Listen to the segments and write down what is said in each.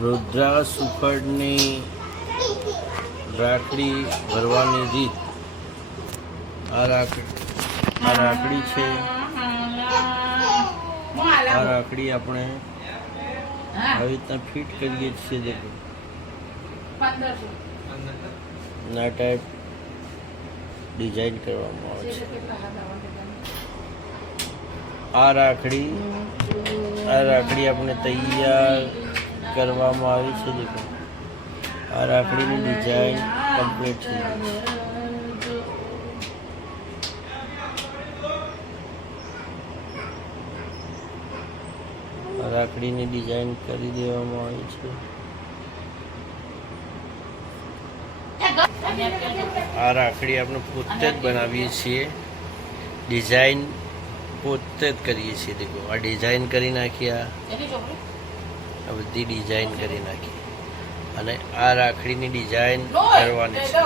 રુદ્રા સુખડની રાખડી ભરવાની રીત. આ રાખડી છે. આ રાખડી આપણે આવી રીતના ફિટ કરીએ છીએ. દેખો ના ટાઈપ ડિઝાઇન કરવામાં આવે છે. આ રાખડી આપણે તૈયાર કરવામાં આવી છે. દેખો આ રાખડીની ડિઝાઇન કમ્પ્લીટ થઈ ગઈ છે. આ રાખડીની ડિઝાઇન કરી દેવામાં આવી છે. આ રાખડી આપણે પોતે જ બનાવીએ છીએ. ડિઝાઇન પોતે જ કરીએ છીએ. દેખો આ ડિઝાઇન કરી નાખી. આ બધી ડિઝાઇન કરી નાખી અને આ રાખડીની ડિઝાઇન કરવાની છે.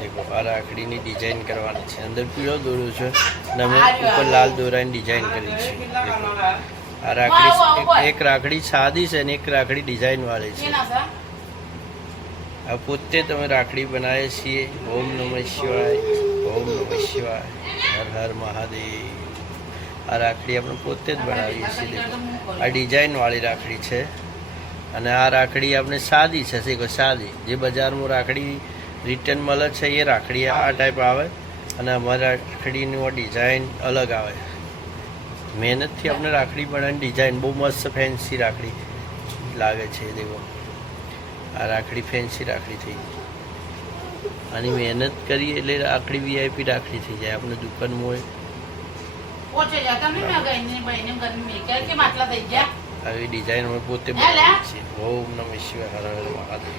દેખો આ રાખડીની ડિઝાઇન કરવાની છે. અંદર પીળો દોરો છે અને અમે ઉપર લાલ દોરાની ડિઝાઇન કરી છે. દેખો આ રાખડી એક રાખડી સાદી છે અને એક રાખડી ડિઝાઇન વાળી છે. આ પોતે તમે રાખડી બનાવીએ છીએ. ઓમ નમઃ શિવાય, ઓમ નમઃ શિવાય, હર હર મહાદેવ. આ રાખડી આપણે પોતે જ બનાવીએ છીએ. આ ડિઝાઇન વાળી રાખડી છે અને આ રાખડી આપણે સાદી છે. સાદી જે બજારમાં રાખડી રિટર્ન મળે છે એ રાખડી આ ટાઈપ આવે અને અમારી રાખડીની ડિઝાઇન અલગ આવે. મહેનતથી આપણે રાખડી બનાવીને ડિઝાઇન બહુ મસ્ત ફેન્સી રાખડી લાગે છે. દેખો આ રાખડી ફેન્સી રાખડી થઈ ગઈ. આની મહેનત કરીએ એટલે રાખડી વીઆઈપી રાખડી થઈ જાય. આપણે દુકાનમાં આવી ડિઝાઇન અમે પોતે બનાવીએ છીએ. ઓમ નમઃ શિવાય, હર હર મહાદેવ.